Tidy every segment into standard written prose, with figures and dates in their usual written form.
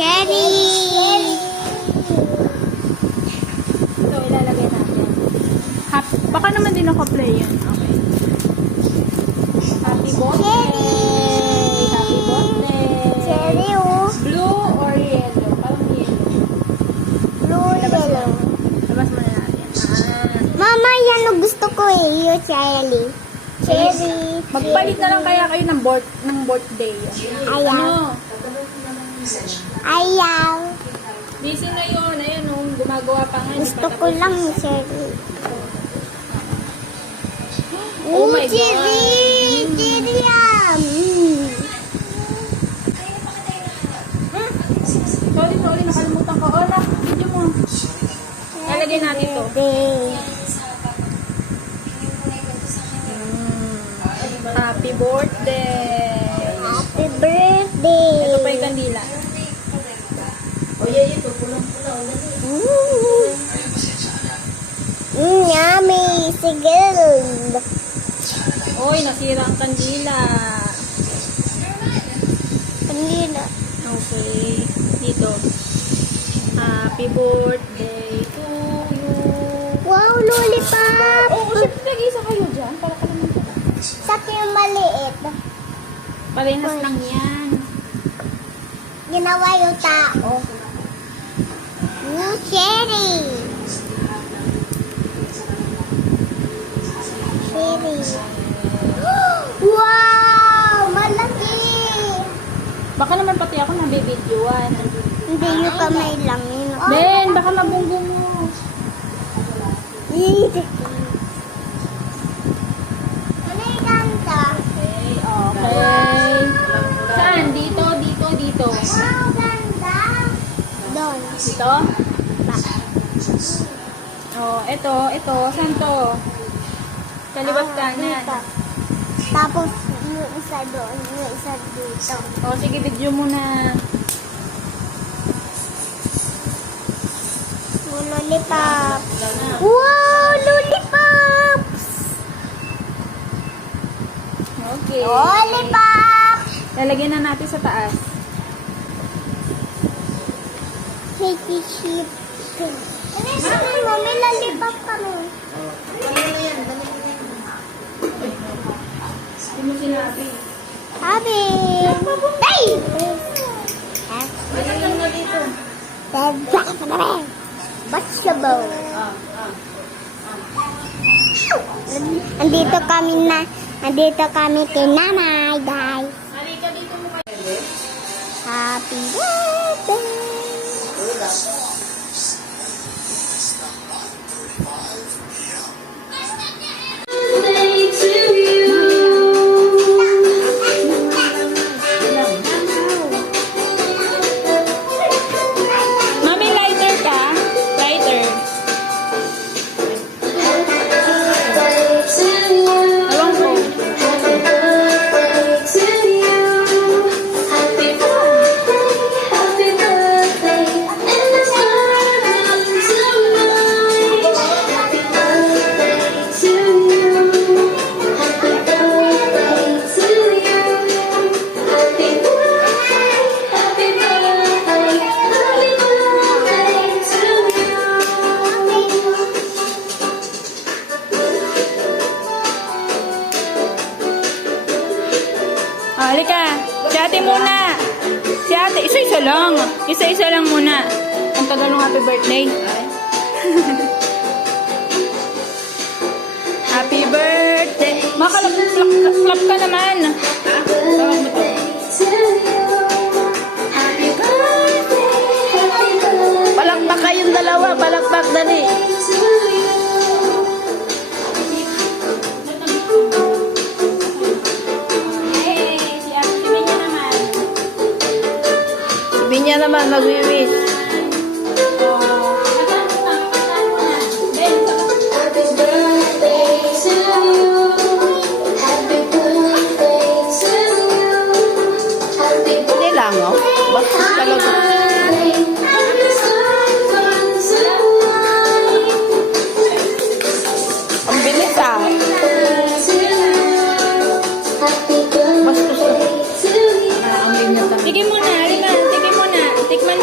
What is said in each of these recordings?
Cherry! Ito, ilalagay natin. Baka naman din naka-play yan. Okay. Happy birthday! Happy birthday! Cherry, oh. Blue or yellow? Parang yellow. Blue, yellow. Labas mo na natin. Mama, yan ang gusto ko eh. Yung cherry. Cherry. Magpalit na lang kaya kayo ng birthday. Ayaw. Ano? Ayaw. Busy na yun. Ayan, gumagawa pa nga. Gusto ko lang yung cherry. Oh my cherry! Cherry yan! Sorry, nakalimutan ko. Oh, video mo. Lalagay natin to. Happy birthday! Happy birthday! Ito pa yung kandila. Ito, pulang-pula. Yummy! Sige! Oy, nasira ang kandila. Kanina. Okay. Dito. Happy birthday to you. Wow, lollipop! Oh, nag-isa kayo dyan? Para ka naman ito. Sa yung maliit. Parehas lang yan. Ginawa yung tao. Cherry! Cherry. Wow! Malaki! Baka naman pati ako nabibidyoan. Hindi yung kamay lang yun. Ben, baka mabunggo mo. Ano yung ganda? Okay. Saan? Dito. Wow, ganda! Doon. Dito? Oh, ito. Saan to? Kaliwat kanan. Dito. Tapos, yung isa doon, yung isa dito. Oh, sige, video muna. Oh, lollipop. Wow, lollipops! Okay. Lollipop! Lalagyan na natin sa taas. Cakey sheep. Sabi mo, may lollipop ka mo. Hindi mo sinabi. Sabi! Ay! Lalagyan mo dito. Basketball. Andito kami kay nanay, guys. Halika dito mo kayo. Happy birthday! Mami, lighter ka? Lighter. Ewan ko. Oh, halika. Si ate muna. Si ate. Isa-isa lang. Isa-isa lang muna. Ang tagal ng happy birthday. Happy birthday. Makalap ka naman. Tawag mo to. Palakpak kayong dalawa, palakpak dali. Hey, si ate. Si Benya naman. Sabi niya naman, mag-wish. Hindi lang, oh. Basta talaga. Ang bilis, ah. Basta sa... Ang linya tayo. Tigin mo na, halika. Tigin mo na. Tikman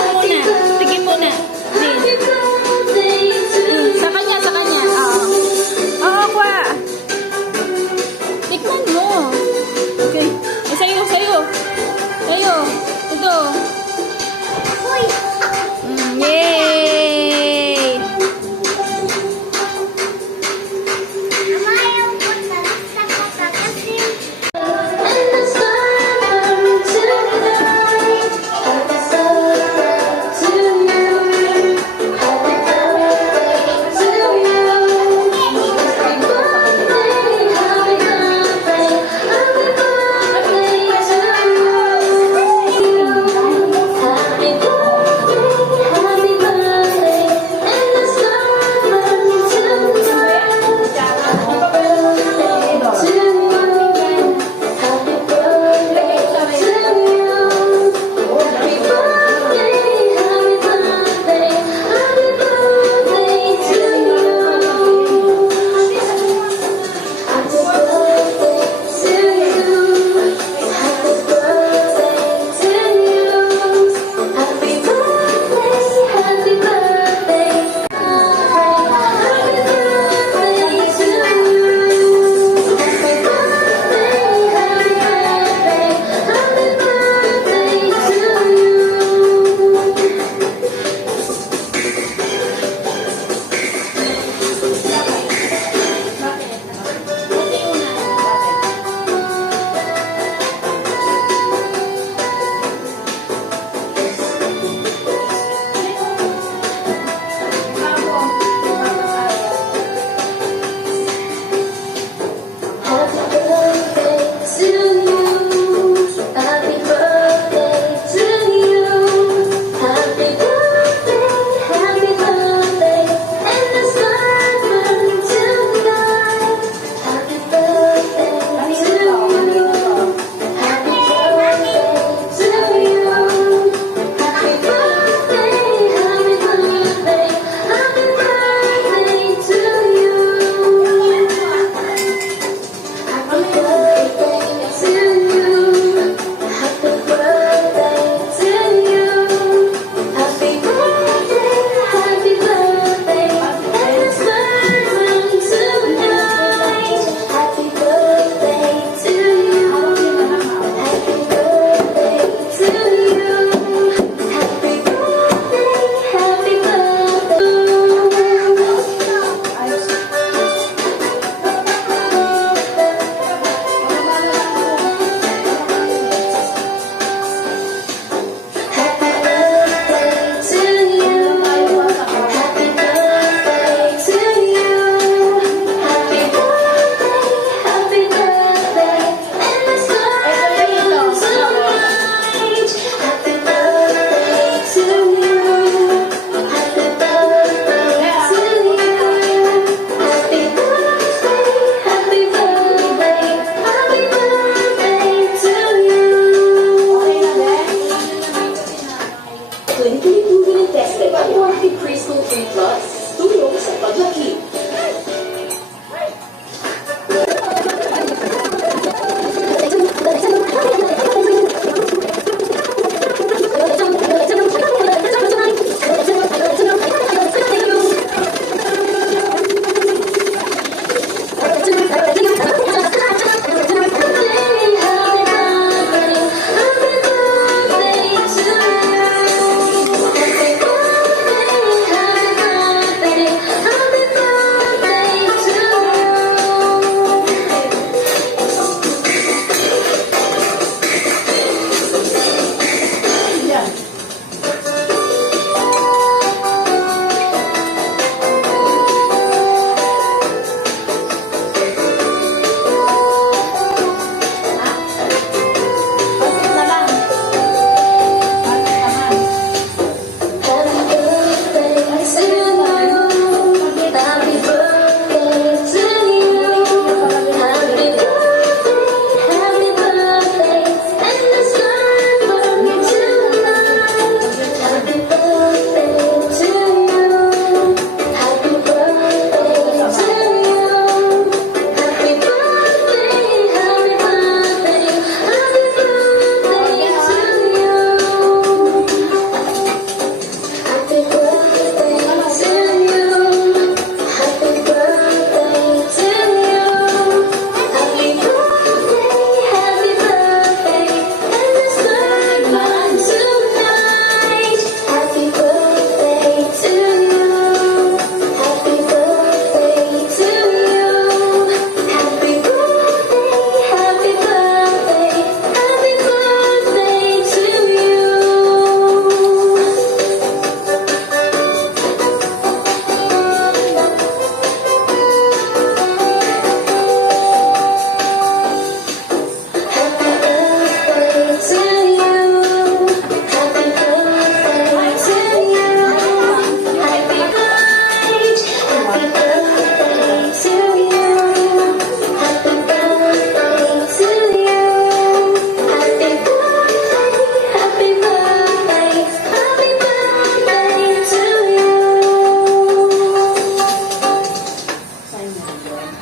clinically proven and tested at quality preschool 3 plus. Tulong sa paglaki.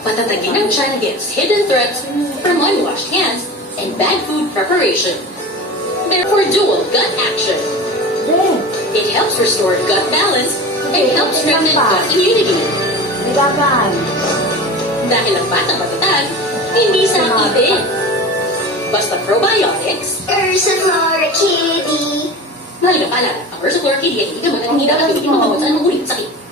Patatagin ang tiyan against hidden threats from unwashed hands and bad food preparation. Therefore, dual gut action. It helps restore gut balance and helps strengthen gut immunity. Dahil ang batang matatag, hindi sakipin. Basta probiotics, Ursula Kitty. mahalaga pala, ang Ursula Kitty ay hindi ka hindi dapat gamitin mawawat sa anong ulit sakit.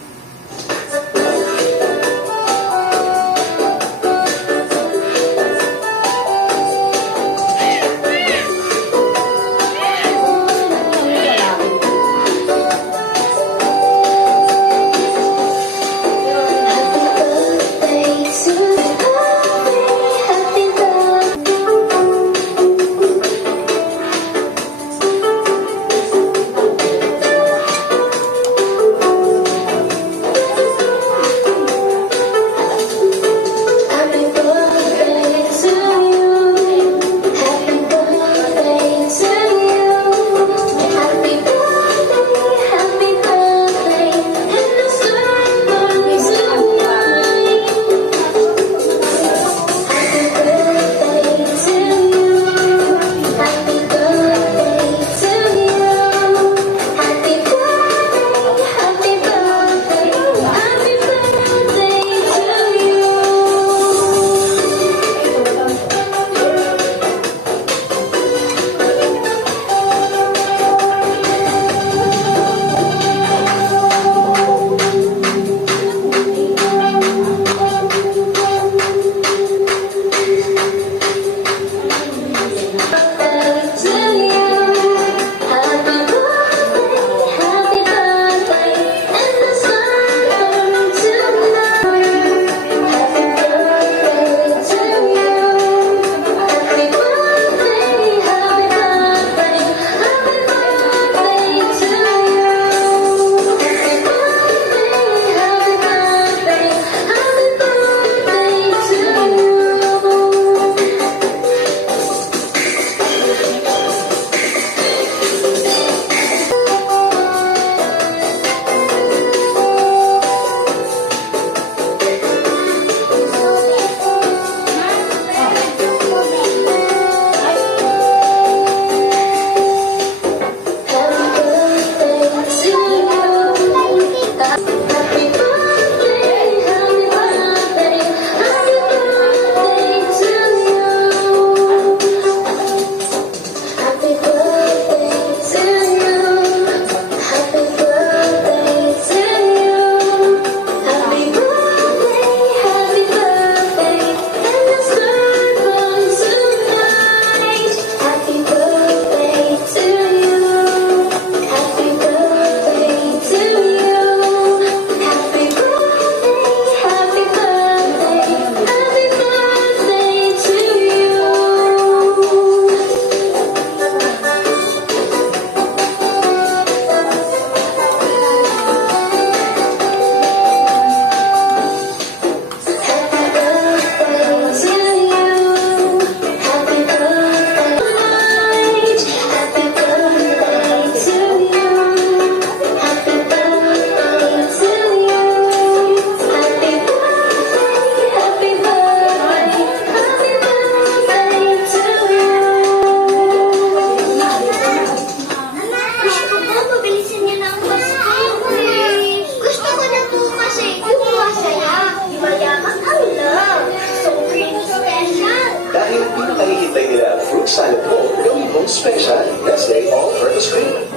fruit salad mo, gawin mong special Nestle All-Purpose Cream.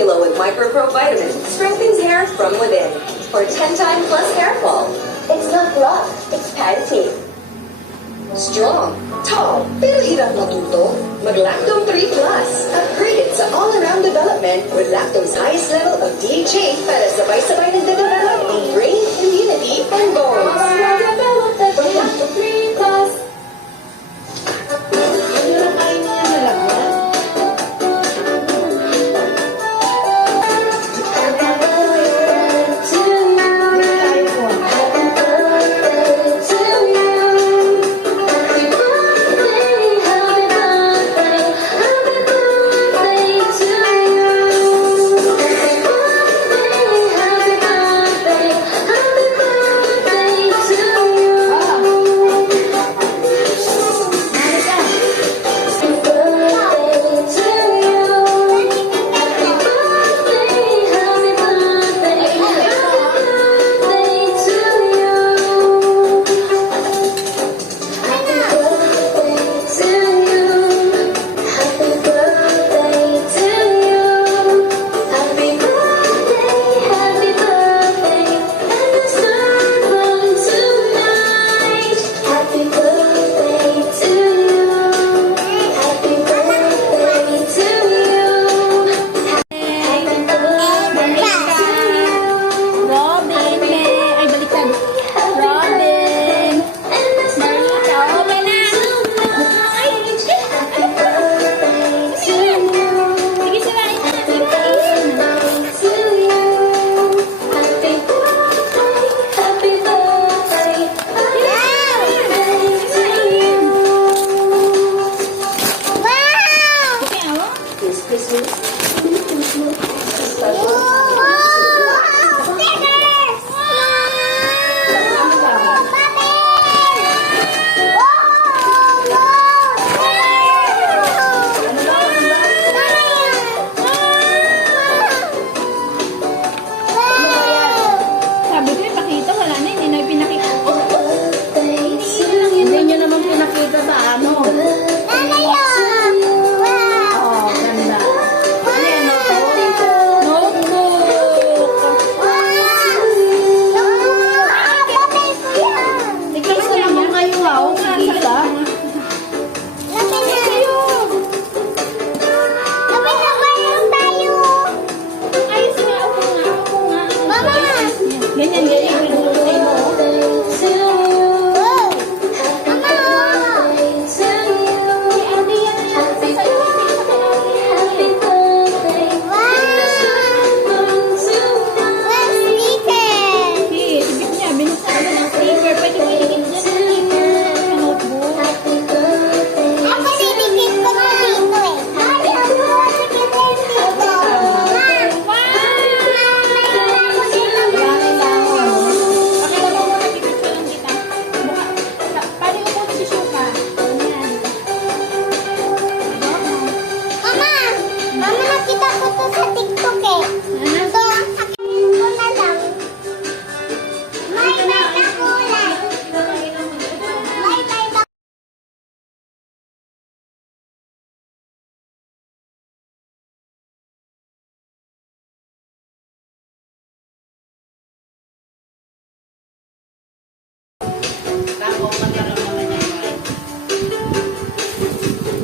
Formula with Micro-Pro Vitamin strengthens hair from within for 10 times less hair fall. It's not fluff, it's panty. Strong, tall, pero hirap matuto? Mag-Lactome 3 Plus. Upgrade it sa all-around development with Lactome's highest level of DHA para sabay-sabay nagde-develop ang brain, immunity, and bones. Lactome 3 Plus.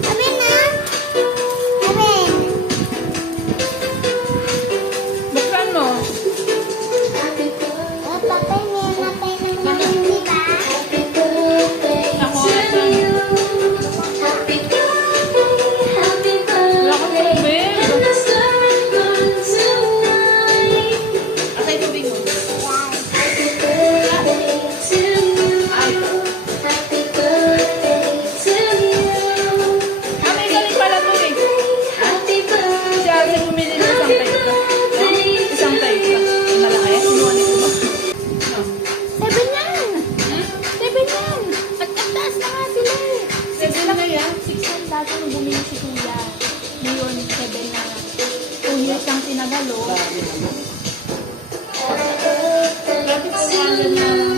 Amin na. Amin. Buksan mo. Oh, Papa, may napay naman, di ba? Ako nga siya. Wala ko tubig. Asay tubig mo. Ah, may galing pala to eh. Si Ate bumili ng isang type ka. Isang type ka. Malaki. Inuwan ko ba? Seven yan. Seven yan. At ang taas na nga sila eh. Seven na yan. 6 yan dati nung bumili si Kuya. Ngayon, 7 na. 2 years ang tinagalo. Dati 400 na.